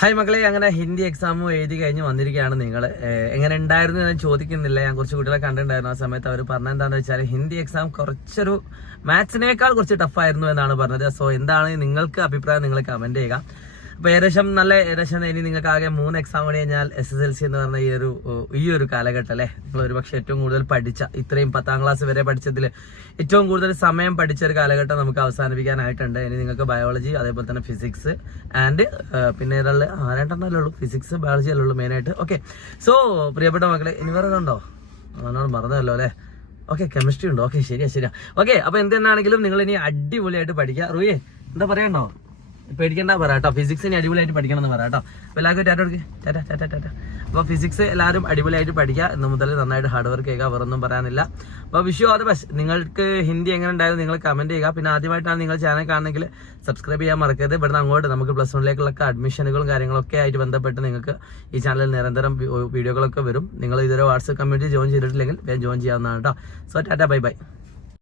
Hi മക്കളെ അങ്ങനെ ഹിന്ദി എക്സാമും എഴുതി കഴിഞ്ഞ് വന്നിരിക്കുകയാണ് നിങ്ങൾ എങ്ങനെ ഉണ്ടായിരുന്നു ഞാൻ ചോദിക്കുന്നില്ല. ഞാൻ കുറച്ച് കുട്ടികളെ കണ്ടിട്ടുണ്ടായിരുന്നു ആ സമയത്ത്. അവർ പറഞ്ഞ എന്താണെന്ന് വെച്ചാൽ ഹിന്ദി എക്സാം കുറച്ചൊരു മാത്സിനേക്കാൾ കുറച്ച് ടഫായിരുന്നു എന്നാണ് പറഞ്ഞത്. സോ എന്താണ് നിങ്ങൾക്ക് അഭിപ്രായം? നിങ്ങൾ കമന്റ് ചെയ്യുക. അപ്പോൾ ഏകദേശം നല്ല ഏകദേശം ഇനി നിങ്ങൾക്ക് ആകെ മൂന്ന് എക്സാം കൂടി കഴിഞ്ഞാൽ എസ് എസ് എൽ സി എന്ന് പറഞ്ഞ ഈ ഒരു ഈ ഒരു കാലഘട്ടം അല്ലേ? നിങ്ങൾ ഒരുപക്ഷെ ഏറ്റവും കൂടുതൽ പഠിച്ച ഇത്രയും പത്താം ക്ലാസ് വരെ പഠിച്ചതിൽ ഏറ്റവും കൂടുതൽ സമയം പഠിച്ച ഒരു കാലഘട്ടം നമുക്ക് അവസാനിപ്പിക്കാനായിട്ടുണ്ട്. ഇനി നിങ്ങൾക്ക് ബയോളജി അതേപോലെ തന്നെ ഫിസിക്സ് ആൻഡ് പിന്നെ ആ രണ്ടെണ്ണല്ലേ ഉള്ളൂ. ഫിസിക്സ് ബയോളജി അല്ലേ ഉള്ളൂ മെയിനായിട്ട് ഓക്കെ സോ പ്രിയപ്പെട്ട മക്കളെ ഇനി വേറെ ഉണ്ടോ? മറന്നല്ലോ അല്ലേ? ഓക്കെ കെമിസ്ട്രി ഉണ്ടോ? ഓക്കെ ശരിയാ ശരിയാ. ഓക്കെ അപ്പൊ എന്തെന്നാണെങ്കിലും നിങ്ങൾ ഇനി അടിപൊളിയായിട്ട് പഠിക്കുക. റൂയെ എന്താ പറയണ്ടോ പേടിക്കണ്ട പറ കേട്ടോ. ഫിസിക്സ് ഇനി അടിപൊളിയായിട്ട് പഠിക്കണം എന്ന് പറ കേട്ടോ. അപ്പൊ എല്ലാവർക്കും ടാറ്റ കൊടുക്കുക ടാറ്റ ടാറ്റ ടാറ്റ അപ്പൊ ഫിസിക്സ് എല്ലാവരും അടിപൊളിയായിട്ട് പഠിക്കുക ഇന്ന് മുതൽ നന്നായിട്ട് ഹാർഡ് വർക്ക് ചെയ്യുക വേറൊന്നും പറയാനില്ല. അപ്പോൾ വിഷു ഓൾ ബെസ്റ്റ് നിങ്ങൾക്ക് ഹിന്ദി എങ്ങനെ ഉണ്ടായിരുന്നു നിങ്ങൾ കമന്റ് ചെയ്യുക. പിന്നെ ആദ്യമായിട്ടാണ് നിങ്ങൾ ചാനൽ കാണണമെങ്കിൽ സബ്സ്ക്രൈബ് ചെയ്യാൻ മറക്കരുത്. ഇവിടുന്ന് അങ്ങോട്ട് നമുക്ക് പ്ലസ് വണ്ണിലേക്കുള്ള അഡ്മിഷനുകളും കാര്യങ്ങളൊക്കെ ആയിട്ട് ബന്ധപ്പെട്ട് നിങ്ങൾക്ക് ഈ ചാനലിൽ നിരന്തരം വീഡിയോകളൊക്കെ വരും. നിങ്ങൾ ഇതുവരെ വാട്സപ്പ് കമ്മ്യൂണിറ്റി ജോയിൻ ചെയ്തിട്ടില്ലെങ്കിൽ വേഗം ജോയിൻ ചെയ്യാവുന്നതാണ് കേട്ടോ. So Tata bye bye